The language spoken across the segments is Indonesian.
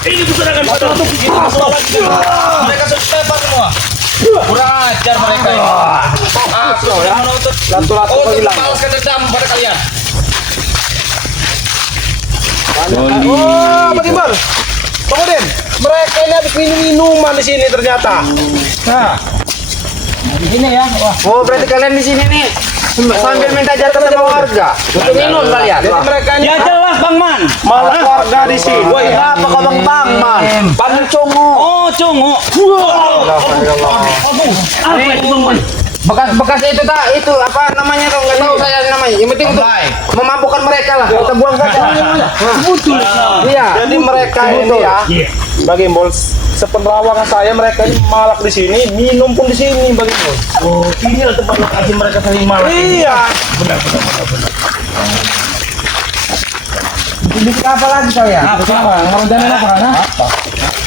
Ini kuserahkan padamu. Mereka sudah semua. Kurang ajar mereka ini. Aku sudah menuntut untuk membalaskan dendam pada kalian. Oh, bagaimana? Tunggu Den, mereka ini habis minum minuman di sini ternyata. Nah, Di sini ya. Wah. Oh, berarti kalian di sini nih sambil minta jatah sama warga untuk minum kalian. jadi mereka ini Ya jelas Bang Man. malah warga di sini. Woi, apa kau bang man? Bang Congo. Oh, cungu. Apa itu Bang Man? Bekas itu tak itu apa namanya kau nggak tahu saya namanya. Yang penting untuk memabukkan mereka lah. Kita buang saja. Betul. Iya. Jadi mereka ini ya, bagi Bol, sepengetahuan saya mereka ini malak di sini, minum pun di sini bagi Bol. Oh, inilah tempat lokasi mereka saling malak. Iya. Benar. Ini apa lagi kau ya? Apa? Mau jalan apa? Nah?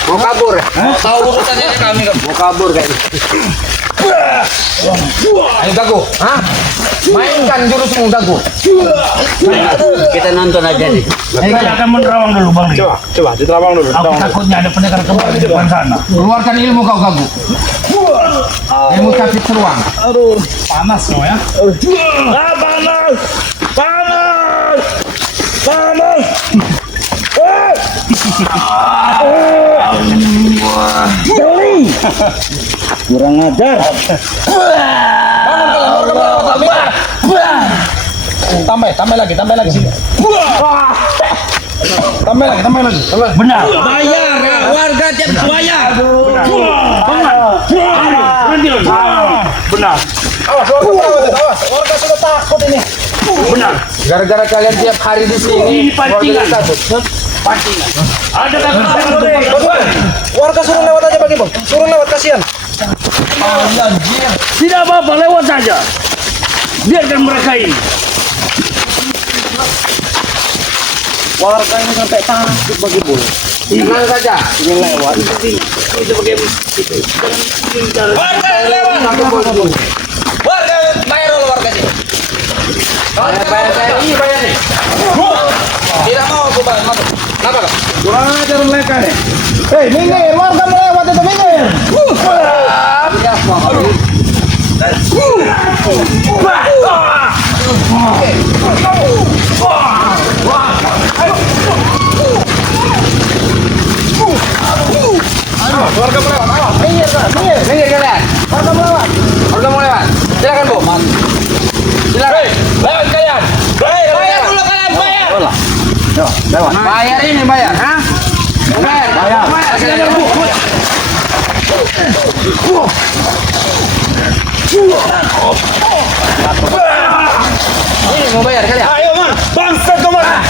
Mau kabur? Tahu urusannya kami kan. Mau kabur kayaknya. Ayo Gago, hah? Mainkan jurusmu Gago. Kita nonton aja nih. Saya akan menerawang dulu Bang. Coba diterawang dulu. Aku takutnya ada pendekar kembar di depan sana. Keluarkan ilmu kau Gago. Ilmu capit seruang. Aduh, panas no ya. Panas. Kurang ajar. Tambah lagi sini. Tambah lagi. Benar. Bayar ya, warga tiap bayar. Benar. Awas, warga sudah takut ini. Benar. Gara-gara kalian tiap hari di sini. Ini pancingan. warga takut. Pancingan. Ada kata Warga suruh lewat aja bagi Bol. Suruh lewat kasihan. tidak apa-apa, lewat saja. Biarkan mereka ini. Warga ini sampai takut bagi Bol. Tenang saja. Ini lewat. Warga lewat. Warga bayar dulu warga sini. Bayar saya ini bayar nih. Tidak mau aku bayar. Kenapa kau? Kurang ajar mereka nih. Hei, minggir, warga melewat itu minggir. Warga melewat, awas. Minggir kalian. Warga melewat. Warga mau lewat. Silakan Bu. Silakan. Lewat kalian. Bayar dulu kalian, bayar. Lewat. Bayar ini bayar, hah? Bayar. Silakan Bu. Ini mau bayar kalian. Ayo man, bangsa kemana?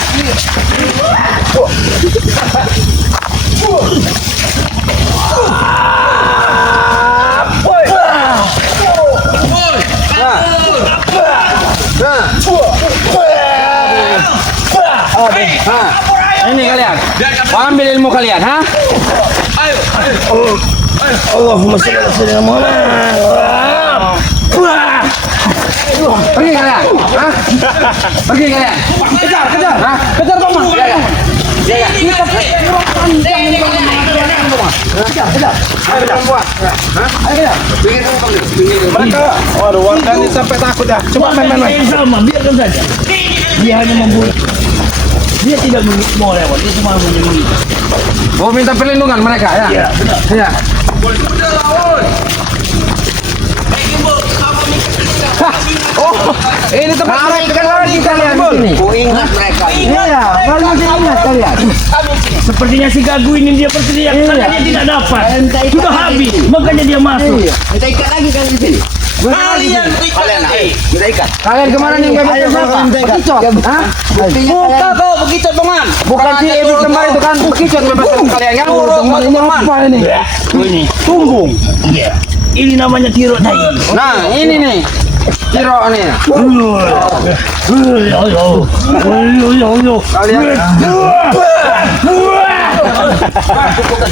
Ini kalian. Mau ambil ilmu kalian, hah? Allahumma shalli ala sayyidina Muhammad. Pergi kalian, hah? Pergi kalian. Kejar, hah? Kejar Bang Man. Jaga. Kejar. Ayo perempuan. Hah? Ayo kejar. Mereka, waduh, warga ini sampai takut ya. Coba main. Sama, biarkan saja. Dia hanya membunuh. Dia tidak mau lewat, dia cuma menyembunyi. Mau minta perlindungan mereka ya? Iya, benar. Iya. Ini tempat mereka lagi kalian di sini. Ku ingat mereka. Iya, baru masih ingat kalian. Sepertinya si Gagu ini dia berteriak karena dia tidak dapat. Sudah habis, makanya dia masuk. Kita ikat lagi kalian di sini. Kalian Kita ikat. Kalian kemana nih? Nggak bisa siapa? Bekicot. Hah? buka kau begitu Bang. Bukan si ibu kembar itu kan bekicot bebaskan kalian kan? Ini apa ini? Ini, Tunggu. iya. Ini namanya Tiro Tai. Nah, ini nih. Tiro nih. Kalian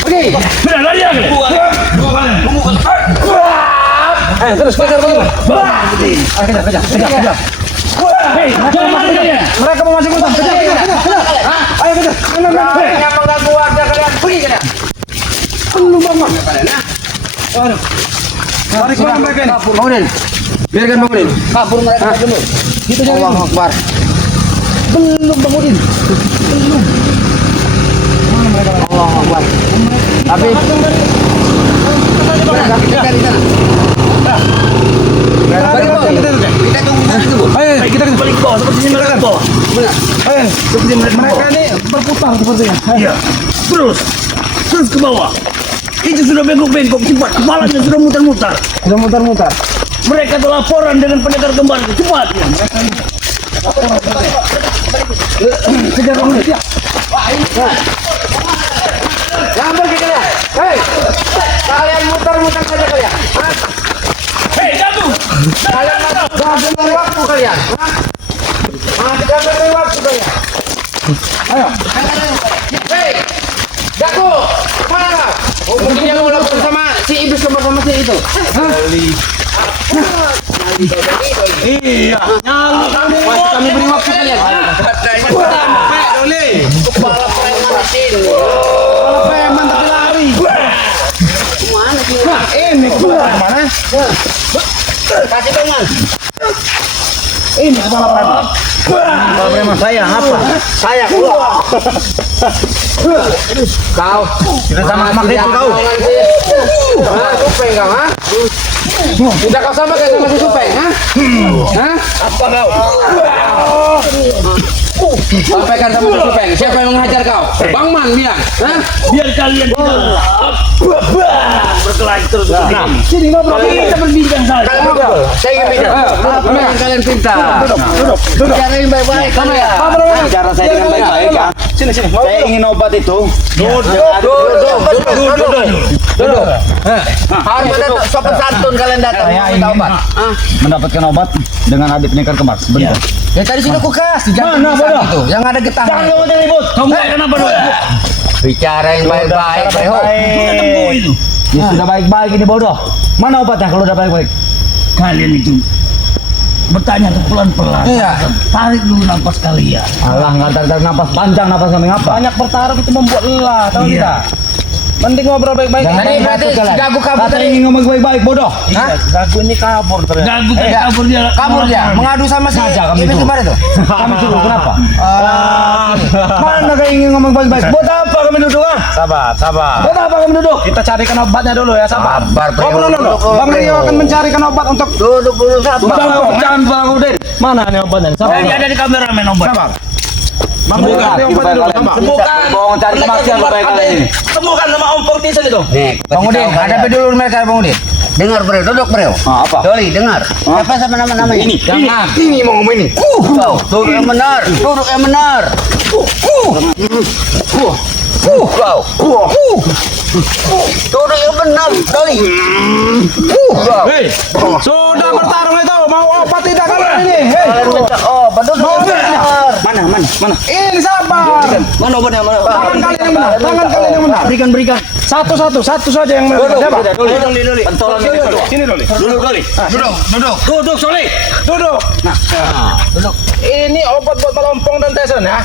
pergi. Benar lari lagi. Terus kejar. Kejar. Hei, jangan mati kalian. Mereka mau masuk hutan. Kejar. Ayo kejar. Yang mengganggu warga kalian pergi. Belum bangun. Aduh. Tarik mana mereka ini? Bangunin. Biarkan bangunin. Kabur mereka dulu. Kita jangan. Allahu Akbar. Belum bangunin. Belum. Mana mereka? Allahu Akbar. Tapi kita di sana. Kita tunggu sana dulu. Ayo, kita balik bawah seperti mereka bawah. Ayo, seperti mereka ini berputar sepertinya. Iya. Terus ke bawah. Itu sudah bengkok-bengkok, cepat. Kepalanya sudah mutar-mutar. Sudah mutar-mutar. Mereka telah laporan dengan pendekar kembar. Cepat. Ya. Kejar bangun. Jangan pergi kalian. Hei, kalian mutar-mutar saja kalian. Hah? Hei, jatuh. Kalian jangan waktu kalian. Hah? Jangan waktu kalian. Ayo. Hei, Jago, mana? Oh, mungkin yang mau lapor sama si iblis sama si itu. Hah? Iya. Nyala Kami beri waktu kalian. Kepala preman di sini. Kepala preman tapi lari. Mana sih? Nah, ini kepala preman. Kasih tangan. Ini kepala preman. Kepala preman saya apa? Saya keluar. Kau. Kita sama magnet kau. Hah, Supeng kau, ha? Tidak kau sama kayak sama si Supeng, ha? Hah? Apa kau? Sampaikan sama si Supeng, siapa yang menghajar kau? Bang Man bilang, ha? Biar kalian tidak berkelahi terus. Nah, sini ngobrol. Kita berbincang saja. Kalian ngobrol, saya ingin bicara. Apa yang kalian pinta? Duduk. Bicarain baik-baik, kamu ya? Cara saya dengan baik-baik ya. Sini. Saya ingin obat itu. Duduk. Harus ada sopan santun kalian datang Saya minta ingin obat. Ah. mendapatkan obat dengan adik pendekar kembar. Sebentar. Ya tadi sudah aku kasih, jangan Mana, pisah bodoh? gitu. Yang ada getah. Jangan kamu ribut. Kamu kenapa dulu? Bicara yang baik-baik, Beho. Tunggu itu. Ya sudah baik-baik ini bodoh. Mana obatnya kalau udah baik-baik? Kalian itu bertanya tuh pelan-pelan. Iya. Tarik dulu nafas kalian. Alah, nggak tarik napas panjang, napas samping apa? Banyak bertaruh itu membuat lelah, tahu Iya. tidak? Mending ngobrol baik-baik. Jangan Tadi berarti batuk kalian. gagu kabur Kata tadi. ingin ngomong baik-baik bodoh. Hah? Gagu ini kabur ternyata. Gagu Iya. kabur dia. Kabur dia, mengadu sama si Saja kami iblis itu. kemarin tuh. Kami suruh kenapa? Ah, Mana kayak ingin ngomong baik-baik? Buat apa kami duduk ah? Sabar. Buat apa kami duduk? Kita carikan obatnya dulu ya, sabar. Sabar, Bro. Oh, no. Bang Rio akan mencarikan obat untuk Duduk dulu sabar. Jangan Bang Udin. mana nih obatnya? Sabar. Ada di kameramen obat. Sabar. Bang Rio Bukan, cari obatnya dulu, sabar. Sembuhkan. Bohong cari kematian bapak kalian ini. Temukan sama Om Portisan itu. Nih, Bang Udin, hadapi dulu mereka Bang Udin. Dengar Bro, duduk Bro. Ah, apa? Doli, dengar. Apa sama namanya? Ini. Jangan. Ini mau ngomong ini. Kau, duduk yang benar. Duduk yang benar. Kau. Duduk yang benar, Doli. Kau. Hei, sudah bertarung itu. Mau obat tidak kalian ini? Hei, Kalian minta obat, duduk yang benar. Mana? ini sabar. Mana obatnya? Mana? Tangan kalian yang benar. Tangan kalian yang benar. Berikan. Satu saja yang benar. Siapa? Doli. Pentolan ini. Sini Doli. Duduk, Soli. Duduk. Nah, Duduk. ini obat buat melompong dan teson ya.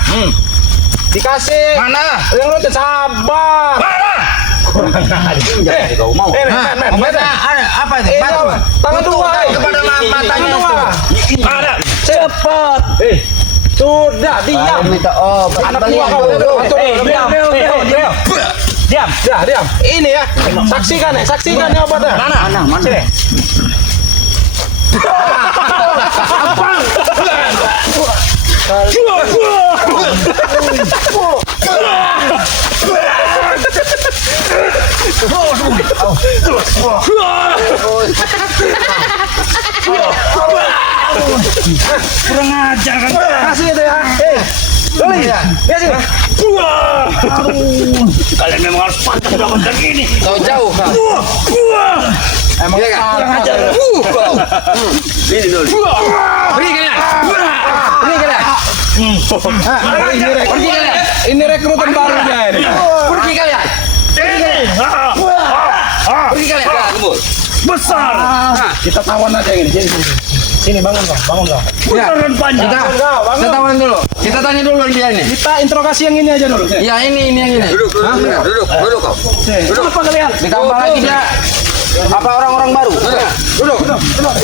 Dikasih. Mana? Yang rutin sabar. Kurang ajar. Kau mau? Men. Ada apa itu? Ini Batu. apa? Tangan dua. Kepada matanya Tangan dua. itu. Ada. Cepat. Sudah, diam. Kalian minta obat. Anak Kalian buah kau. duduk. Diam. Diam. Ini ya. Saksikan ya obatnya. Mana? Sini. Kurang ajar kan. Kasih itu ya. Doli. Ya sini. Kalian memang harus pantas melakukan ini. Kau jauh kau. Emang Iya kan? kurang ajar. Ini dulu. Pergi kalian. Pergi kalian. Pergi kalian. Ini rekrutan baru dia ini. Pergi kalian. Pergi kalian. Kembul. Besar. Kita tawan aja yang ini. Sini. Sini bangun kau, bangun kau. Ya. Putaran panjang. Kita tawan dulu. Kita tanya dulu dia ini. Kita interogasi yang ini aja dulu. Ya ini yang ini. Duduk kau. Apa kalian? Ditambah lagi dia apa orang-orang baru. Duduk. Duduk.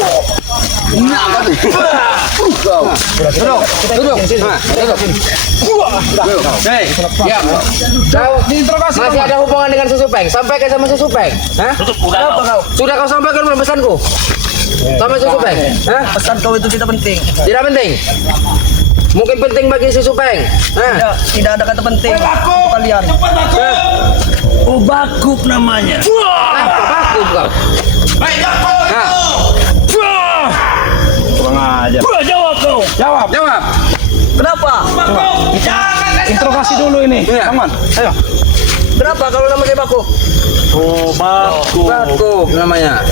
Hei, ya. Kau Diinterogasi. masih ada hubungan dengan Susupeng? Sampaikan sama Susupeng. Hah? Apa kau? Sudah kau sampaikan belum pesanku? Sama Susupeng? Hah? Pesan kau itu tidak penting. Tidak penting. Mungkin penting bagi Susupeng. Hah? Tidak ada kata penting. Kalian. Oh, Bakuk namanya. Baku kau. Hah? Kurang aja. Jawab kau. Jawab. Kenapa? Interogasi dulu ini. Iya. Aman. Ayo. Kenapa kalau nama saya Bakuk? Oh, Bakuk. Baku namanya.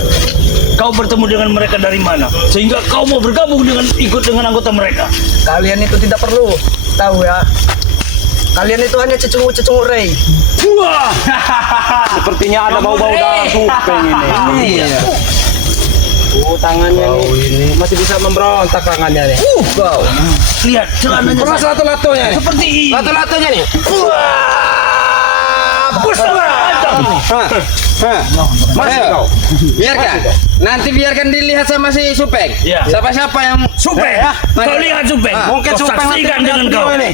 Kau bertemu dengan mereka dari mana? Sehingga kau mau bergabung dengan ikut dengan anggota mereka? Kalian itu tidak perlu tahu ya. Kalian itu hanya cecungu Ray. Wah. Sepertinya ada bau-bau darah Supeng ini. Iya. Oh, tangannya ini masih bisa memberontak tangannya nih. Kau. Lihat celananya. Keras lato-latonya. Seperti ini. Lato-latonya nih. Masih kau. Biarkan. Nanti biarkan dilihat sama si Supeng. Iya. Siapa-siapa yang Supeng. Kau lihat Supeng. Mungkin Kau Supeng nanti saksikan dengan kau. ini.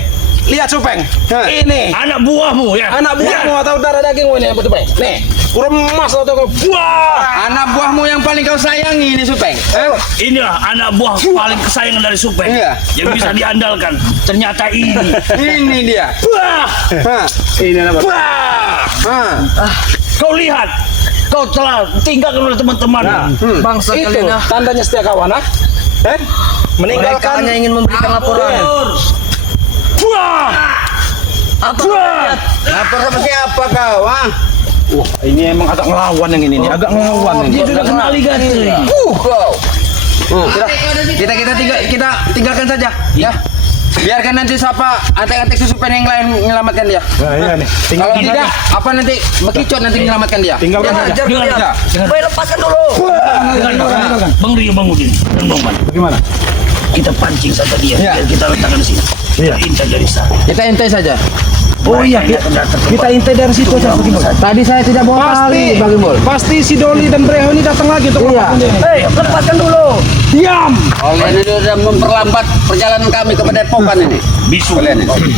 Lihat Supeng. Ini anak buahmu ya. Anak buahmu Lihat. atau darah dagingmu ini betul nih. Kurang emas atau kau. Wah. Anak buahmu yang paling kau sayangi ini Supeng. Inilah anak buah paling kesayangan dari Supeng. Iya. Yang bisa diandalkan. Ternyata ini. Ini dia. Wah. Ini nama. Wah. Kau lihat. Kau telah tinggalkan oleh teman-teman. Bangsa Itu kalian. tandanya setia kawan, meninggalkan Mereka hanya ingin memberikan laporan. Wah. Apa? Lapor sama siapa kau? Ah. Wah, ini emang agak ngelawan yang ini nih, agak ngelawan Dia sudah kenali Gatri. Kau. Sudah. Kita tinggalkan saja. Ya. Biarkan nanti siapa antek-antek Susupeng yang lain menyelamatkan dia. Nah, iya nih. Kalau tidak, apa nanti bekicot nanti menyelamatkan dia. Tinggalkan saja. Baik, lepaskan dulu. Bang Rio, Bang Udin, dan Bang Man. Bagaimana? Kita pancing saja dia. Iya. Biar kita letakkan di sini. Iya. Intai dari sana. Kita intai saja. Oh iya, kita intai dari situ aja. Tadi saya tidak bawa kali, Bang Imbul. Pasti si Doli dan Breho ini datang lagi untuk Iya. Hei, lepaskan dulu. Diam. Kalian ini sudah memperlambat perjalanan kami ke Padepokan ini. Bisu. Kalian ini.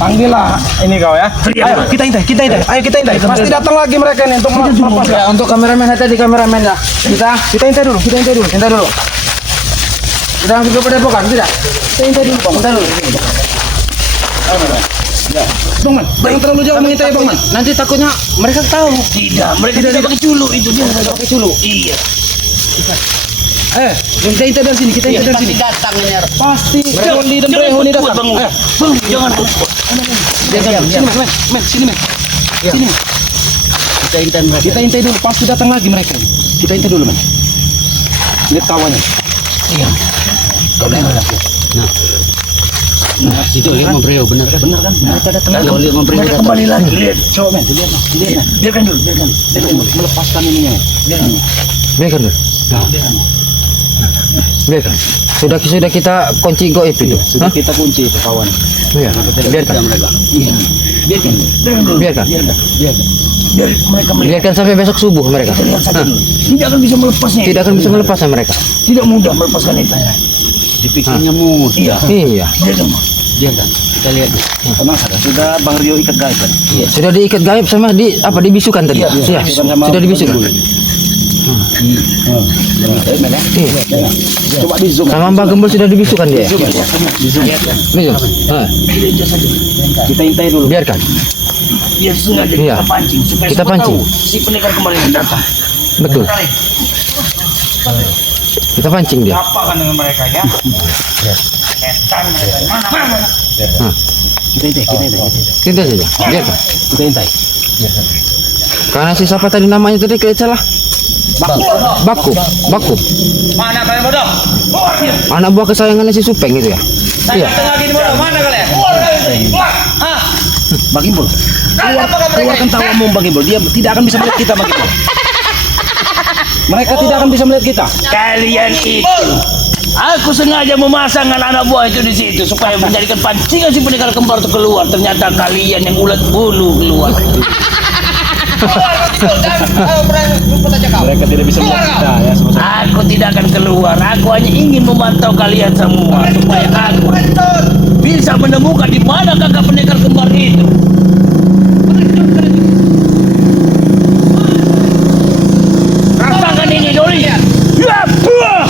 Panggillah ini kau ya. Ayo, kita intai. Ayo kita intai. Pasti datang lagi mereka ini untuk melepas. Ya, untuk kameramen tadi kameramen ya. Kita intai dulu. Intai dulu. Kita langsung ke Padepokan, tidak? Kita intai dulu, Bang. Intai dulu. Bang Man, jangan terlalu jauh mengintai Bang Man. Nanti takutnya mereka tahu. Tidak, mereka tidak pakai culu itu dia tidak pakai culu. Iya. Kita intai dari sini, dari sini. Datang ini. Pasti Doli dan Breho ini datang. Bang, jangan tutup. Sini, men. Sini, men. Sini. Kita intai dulu, pasti datang lagi mereka. Kita intai dulu, men. Lihat kawannya. Iya. Kau lihat. Nah, itu lihat Membreo, benar kan? Mereka datang lagi. Lihat Membreo datang. Kembali lagi. Lihat, coba men, lihat. Biarkan dulu. Melepaskan ininya. Biarkan dulu. Biarkan. Sudah kita kunci goib itu. Sudah kita kunci itu kawan. Iya. Biarkan. Iya. Biarkan. Biarkan sampai besok subuh mereka. Tidak akan bisa melepasnya. Tidak akan bisa melepasnya mereka. Tidak mudah melepaskan itu. Dipikirnya mudah. Iya. Biarkan. Kita lihat. Sudah Bang Rio ikat gaib kan? Iya. Sudah diikat gaib sama dibisukan tadi. Iya. Sudah dibisukan. Coba di zoom. Sama Mbak Gembul sudah dibisukan dia. Bisu. Kita intai dulu. Biarkan. Biar sengaja Iya. kita pancing supaya Kita semua pancing. tahu si pendekar kemarin yang datang. Betul. Kita pancing dia. Apa kan dengan mereka ya? Setan mana? Kita intai. Kita saja. Biarkan. Kita intai. Karena si siapa tadi namanya tadi kalau salah. Baku. Mana kalian bodoh? Anak buah kesayangannya si Supeng itu ya. Iya. Tengah gini bodoh, mana kalian? Hah? Bang Imbul, keluarkan tawamu Bang Imbul. Dia tidak akan bisa melihat kita Bang Imbul. Mereka tidak akan bisa melihat kita. Kalian itu, aku sengaja memasang anak buah itu di situ supaya menjadikan pancingan si pendekar kembar itu keluar. Ternyata kalian yang ulat bulu keluar. Mereka tidak bisa melihat kita ya. Aku tidak akan keluar. Aku hanya ingin memantau kalian semua supaya aku bisa menemukan di mana kakak pendekar kembar itu. Rasakan ini, Doli. Ya, buah.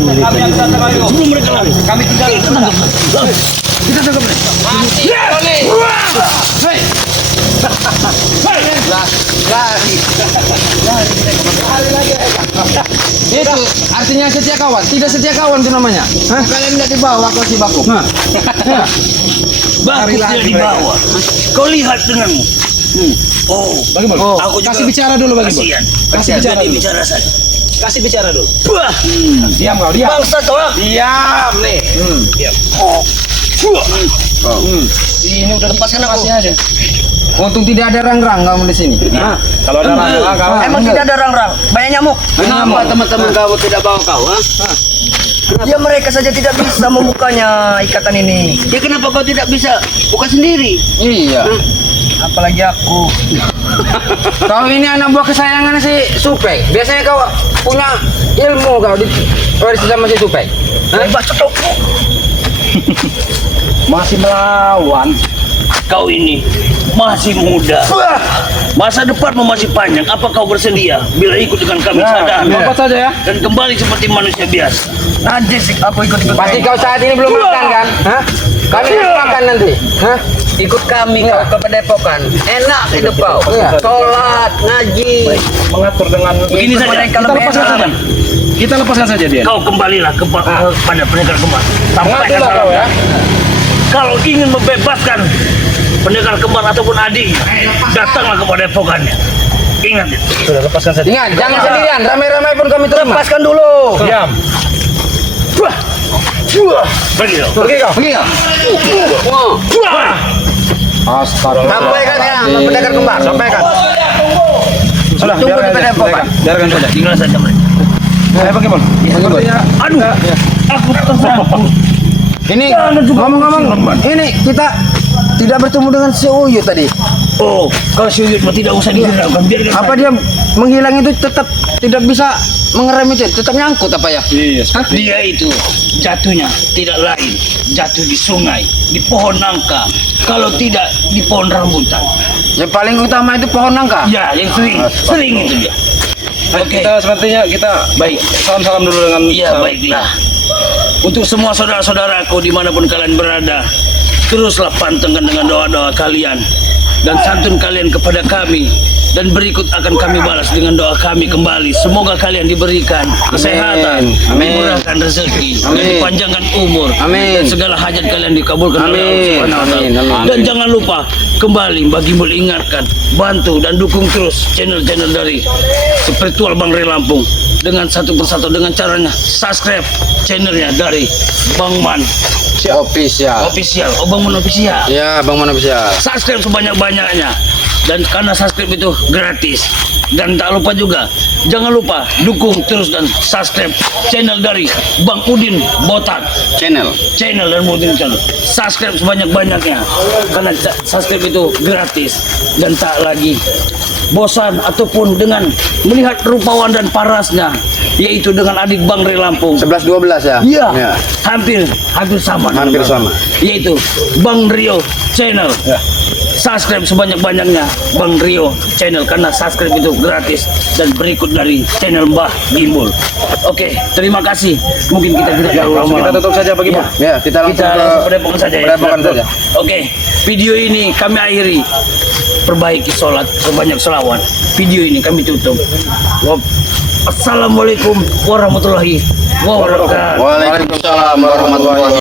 Sebelum mereka lari, kami tidak tangkap. Kita tangkap mereka. Ya, buah. Hei. Itu artinya setia kawan. Tidak setia kawan itu namanya. Hah? Kalian tidak dibawa kau si Baku. Baku tidak dibawa. Kau lihat denganmu. Oh, Bagaimana? Oh, aku juga kasih bicara dulu bagaimana? kasihan. Kasih bicara Jadi dulu. bicara saja. Kasih bicara dulu. Buah. Diam kau, diam. Bangsa kau. Diam nih. Oh. Buah. Ini udah Lepaskan aku. Kasih aja. Untung tidak ada rang-rang kamu di sini. Nah, kalau ada rang-rang kamu. Emang tidak ada rang-rang, banyak nyamuk. Kenapa teman-teman kamu tidak bawa kau? Ya mereka saja tidak bisa membukanya ikatan ini. Ya kenapa kau tidak bisa buka sendiri? Iya. Apalagi aku. Kau ini anak buah kesayangan si Supek. Biasanya kau punya ilmu kau di warisi sama si Supek. Hebat cocokku. Masih melawan. Kau ini masih muda. Masa depanmu masih panjang. Apa kau bersedia bila ikut dengan kami sadar Lompat saja ya. dan kembali seperti manusia biasa? Nanti sih aku ikut-ikut. Pasti kau saat ini belum makan kan? Hah? Kami harus makan nanti. Hah? Ikut kami kau ke Padepokan. Enak hidup kau. Iya. Sholat, ngaji. Mengatur dengan Begini Ikut saja. mereka kita lebih lepaskan enak. saja. Kita lepaskan saja dia. Kau kembalilah kepada pendekar kembar. Sampaikan Mengaturlah kau ya. Kalau ingin membebaskan pendekar kembar ataupun adik, datanglah kepada epokannya. Ingat itu. Sudah lepaskan saja. Ingat, jangan sendirian. Ramai-ramai pun kami terima. Lepaskan dulu. Diam. Buah. Pergi kau. Pergi kau. Pergi kau. Buah. Astaga. Sampaikan ya, pendekar kembar. Sampaikan. Sudah, Tunggu biarkan di saja. Padepokan. Biarkan saja. Tinggal saja mereka. Bagaimana? Sepertinya Aduh, aku tersangkut. ini Jangan juga ngomong-ngomong, Norman. ini kita tidak bertemu dengan si Uyut tadi. Oh, kalau Syuyut mah tidak usah dihiraukan. Biarkan Apa saja. dia menghilang itu tetap tidak bisa mengerem itu, tetap nyangkut apa ya? Iya. Dia itu jatuhnya tidak lain, jatuh di sungai, di pohon nangka. Kalau tidak di pohon rambutan. Yang paling utama itu pohon nangka. Ya, yang sering itu dia. Oke. Kita sepertinya kita Baik. salam-salam dulu dengan Iya, baiklah. Untuk semua saudara-saudaraku dimanapun kalian berada, teruslah pantengkan dengan doa-doa kalian dan santun kalian kepada kami. Dan berikut akan kami balas dengan doa kami kembali. Semoga kalian diberikan kesehatan, Amin. dimurahkan rezeki, dan Amin. dipanjangkan umur, Amin. dan segala hajat kalian dikabulkan oleh Allah Amin. Subhanahu wa Ta'ala. Amin. Amin. Dan jangan lupa kembali bagi Mul ingatkan, bantu dan dukung terus channel-channel dari Spiritual Bang Ray Lampung dengan satu persatu dengan caranya subscribe channelnya dari Bang Man official. Official, oh Bang Man Official. Ya, Bang Mana official. Subscribe sebanyak-banyaknya, dan karena subscribe itu gratis. Dan tak lupa juga, jangan lupa dukung terus dan subscribe channel dari Bang Udin Botak channel dan Udin channel. Subscribe sebanyak-banyaknya karena subscribe itu gratis dan tak lagi bosan ataupun dengan melihat rupawan dan parasnya, yaitu dengan adik Bang Ray Lampung. 11-12 ya? Iya, Ya. hampir sama. Hampir sama. Yaitu Bang Rio Channel. Subscribe sebanyak-banyaknya Bang Rio Channel karena subscribe itu gratis, dan berikut dari channel Mbah Gimbul. Oke, terima kasih. Mungkin kita tidak terlalu lama. Kita tutup saja bagaimana? Ya, kita langsung Kita ke Padepokan saja ya. Padepokan saja. Oke, video ini kami akhiri. Perbaiki sholat, sebanyak selawat. Video ini kami tutup. Assalamualaikum warahmatullahi wabarakatuh. Waalaikumsalam warahmatullahi wabarakatuh.